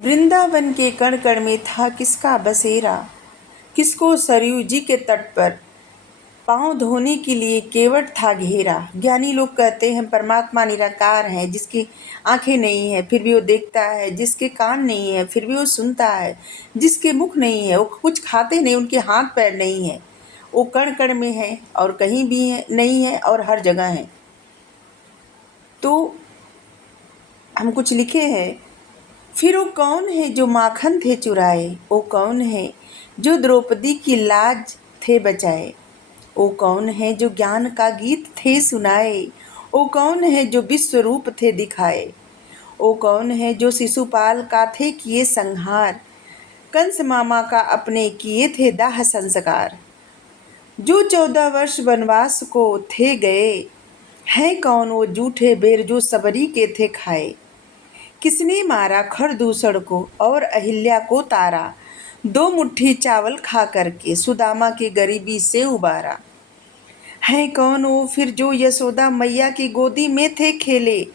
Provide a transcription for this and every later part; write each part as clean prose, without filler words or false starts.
वृंदावन के कण कण में था किसका बसेरा, किसको सरयू जी के तट पर पाँव धोने के लिए केवट था घेरा। ज्ञानी लोग कहते हैं परमात्मा निराकार है, जिसकी आंखें नहीं है फिर भी वो देखता है, जिसके कान नहीं है फिर भी वो सुनता है, जिसके मुख नहीं है वो कुछ खाते नहीं, उनके हाथ पैर नहीं है, वो कण कण में है और कहीं भी है नहीं है और हर जगह है। तो हम कुछ लिखे हैं, फिर वो कौन है जो माखन थे चुराए, वो कौन है जो द्रौपदी की लाज थे बचाए, वो कौन है जो ज्ञान का गीत थे सुनाए, वो कौन है जो विश्व रूप थे दिखाए, वो कौन है जो शिशुपाल का थे किए संहार, कंस मामा का अपने किए थे दाह संस्कार, जो 14 वर्ष वनवास को थे गए, हैं कौन वो जूठे बेर जो सबरी के थे खाए, किसने मारा खरदूषण को और अहिल्या को तारा, 2 मुट्ठी चावल खा करके सुदामा की गरीबी से उबारा, है कौन वो फिर जो यशोदा मैया की गोदी में थे खेले,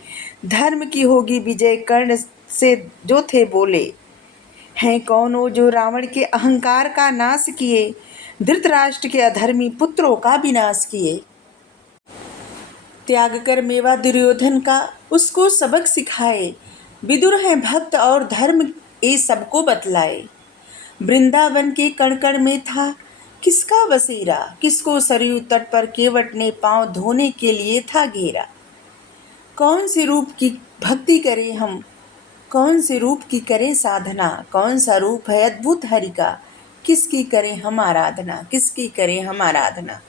धर्म की होगी विजय कर्ण से जो थे बोले, हैं कौन वो जो रावण के अहंकार का नाश किए, धृतराष्ट्र के अधर्मी पुत्रों का विनाश किए, त्याग कर मेवा दुर्योधन का उसको सबक सिखाए, विदुर हैं भक्त और धर्म ये सबको बतलाए। वृंदावन के कण कण में था किसका बसेरा, किसको सरयू तट पर केवट ने पाँव धोने के लिए था घेरा। कौन से रूप की भक्ति करें हम, कौन से रूप की करें साधना, कौन सा रूप है अद्भुत हरि का, किसकी करें हम आराधना, किसकी करें हम आराधना।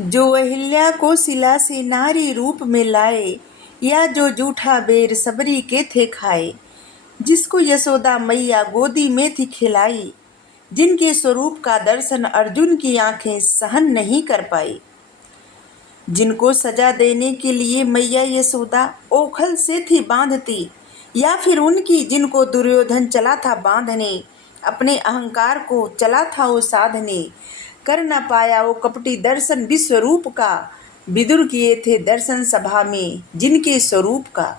जो अहिल्या को शिला से नारी रूप में लाए, या जो जूठा बेर सबरी के थे खाए, जिसको यशोदा मैया गोदी में थी खिलाई, जिनके स्वरूप का दर्शन अर्जुन की आंखें सहन नहीं कर पाई, जिनको सजा देने के लिए मैया यशोदा ओखल से थी बांधती, या फिर उनकी जिनको दुर्योधन चला था बांधने, अपने अहंकार को चला था वो साधने, कर न पाया वो कपटी दर्शन विश्वरूप का, विदुर किए थे दर्शन सभा में जिनके स्वरूप का,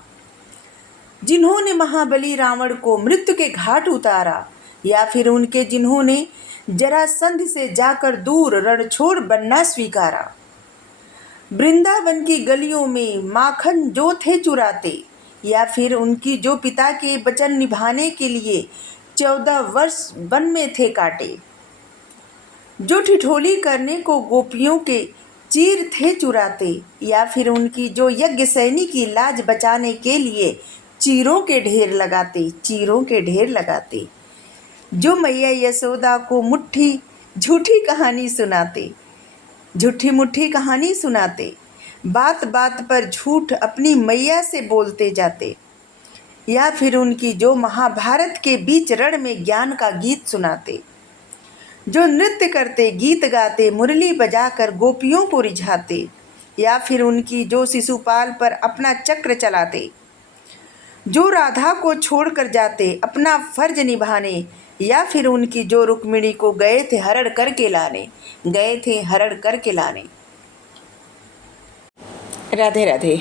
जिन्होंने महाबली रावण को मृत्यु के घाट उतारा, या फिर उनके जिन्होंने जरासंध से जाकर दूर रण छोड़ बनना स्वीकारा। वृंदावन की गलियों में माखन जो थे चुराते, या फिर उनकी जो पिता के वचन निभाने के लिए 14 वर्ष वन में थे काटे, जो ठिठोली करने को गोपियों के चीर थे चुराते, या फिर उनकी जो यज्ञ सैनी की लाज बचाने के लिए चीरों के ढेर लगाते, चीरों के ढेर लगाते, जो मैया यशोदा को मुट्ठी झूठी कहानी सुनाते, झूठी मुट्ठी कहानी सुनाते, बात बात पर झूठ अपनी मैया से बोलते जाते, या फिर उनकी जो महाभारत के बीच रण में ज्ञान का गीत सुनाते, जो नृत्य करते गीत गाते मुरली बजाकर गोपियों को रिझाते, या फिर उनकी जो शिशुपाल पर अपना चक्र चलाते, जो राधा को छोड़कर जाते अपना फर्ज निभाने, या फिर उनकी जो रुक्मिणी को गए थे हरण करके लाने, गए थे हरण करके लाने। राधे राधे।